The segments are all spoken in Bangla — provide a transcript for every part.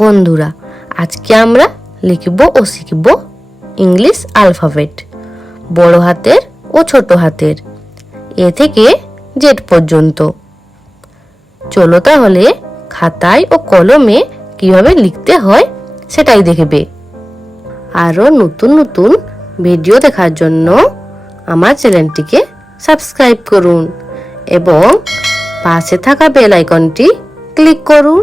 বন্ধুরা, আজকে আমরা লিখব ও শিখব ইংলিশ আলফাবেট, বড় হাতের ও ছোট হাতের, এ থেকে জেড পর্যন্ত। চলো তাহলে খাতায় ও কলমে কীভাবে লিখতে হয় সেটাই দেখবে। আরও নতুন নতুন ভিডিও দেখার জন্য আমার চ্যানেলটিকে সাবস্ক্রাইব করুন এবং পাশে থাকা বেল আইকনটি ক্লিক করুন।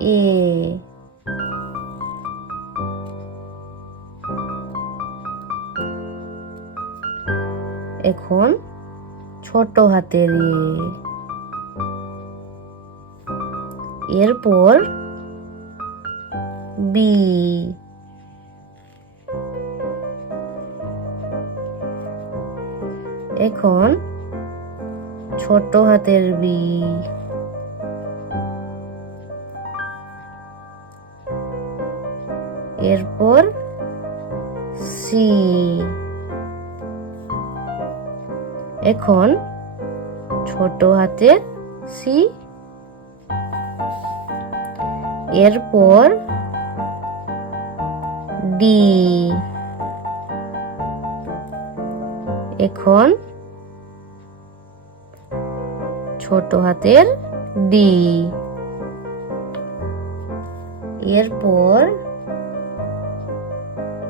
এ। এখন ছোট হাতের এ। এরপর বি। এখন ছোট হাতের বি। এরপর সি এখন ছোট হাতের সি এরপর ডি এখন ছোট হাতের ডি এরপর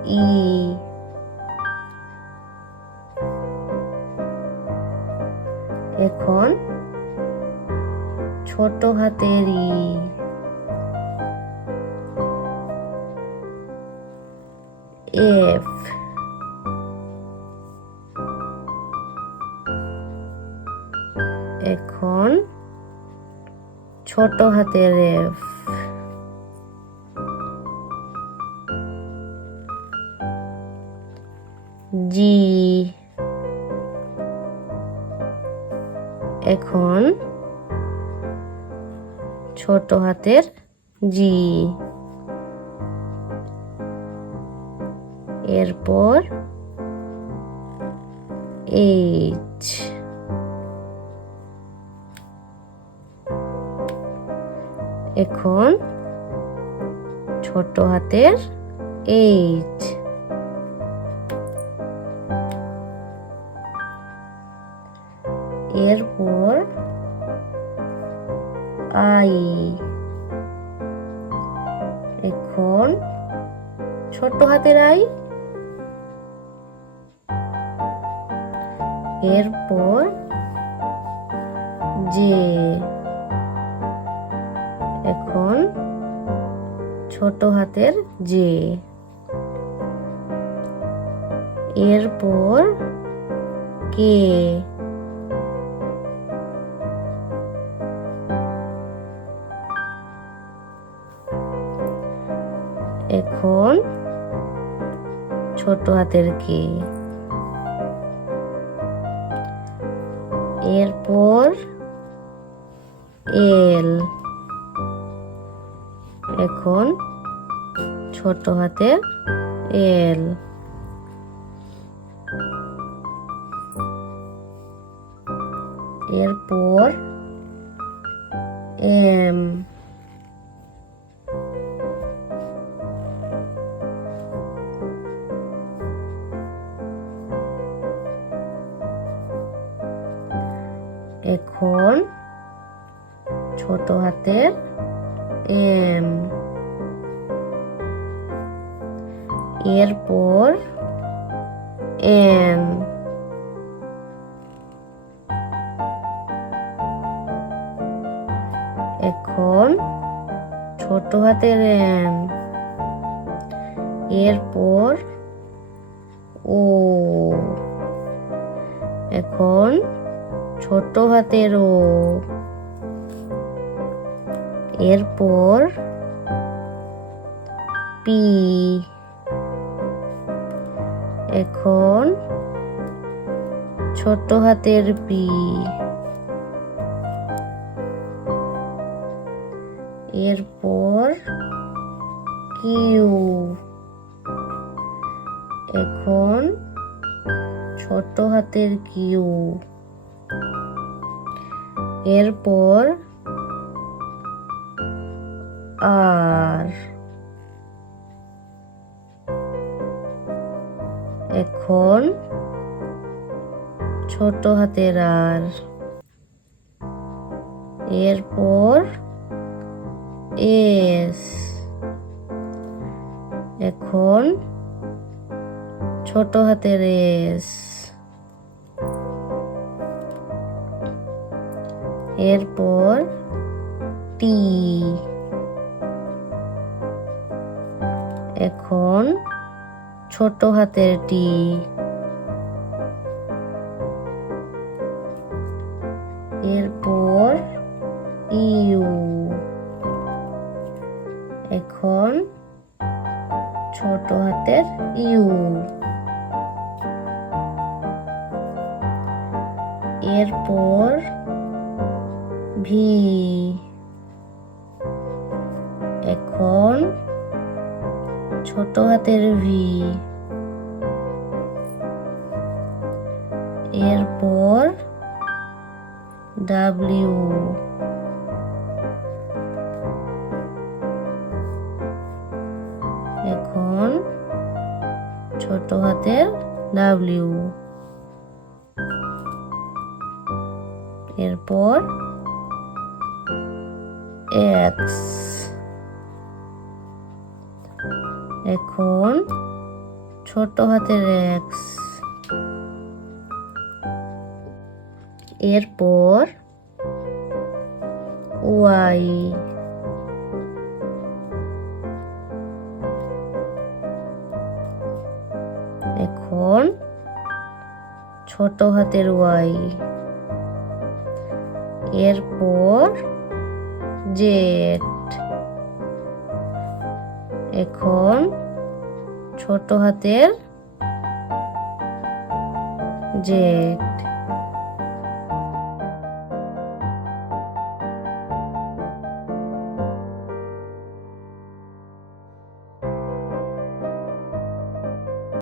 ই। এখন ছোট হাতের ই। এফ। এখন ছোট হাতের এফ। জি। এখন ছোট হাতের জি। এরপর এইচ। এখন ছোট হাতের এইচ। এরপর জে এখন ছোট হাতের জে এরপর কে এখন ছোট হাতের কে এরপর এল। এখন ছোট হাতের এল। এরপর এখন ছোট হাতের এম। এরপর এম। এখন ছোট হাতের এন এরপর ও। এখন ছোট হাতের ও। এরপর পি। এখন ছোট হাতের পি। এরপর কিউ। এখন ছোট হাতের কিউ। এরপর আর এখন ছোট হাতের আর। এরপর এস। এখন ছোট হাতের এস। এরপর টি এখন ছোট হাতের টি এরপর ইউ এখন ছোট হাতের ইউ এরপর ভি এখন ছোট হাতের ভি। এরপর ডাব্লিউ এখন ছোট হাতের ডাব্লিউ এরপর এক্স এখন ছোট হাতের এক্স এরপর ওয়াই এখন ছোট হাতের ওয়াই এরপর জেড এখন ছোট হাতের জেড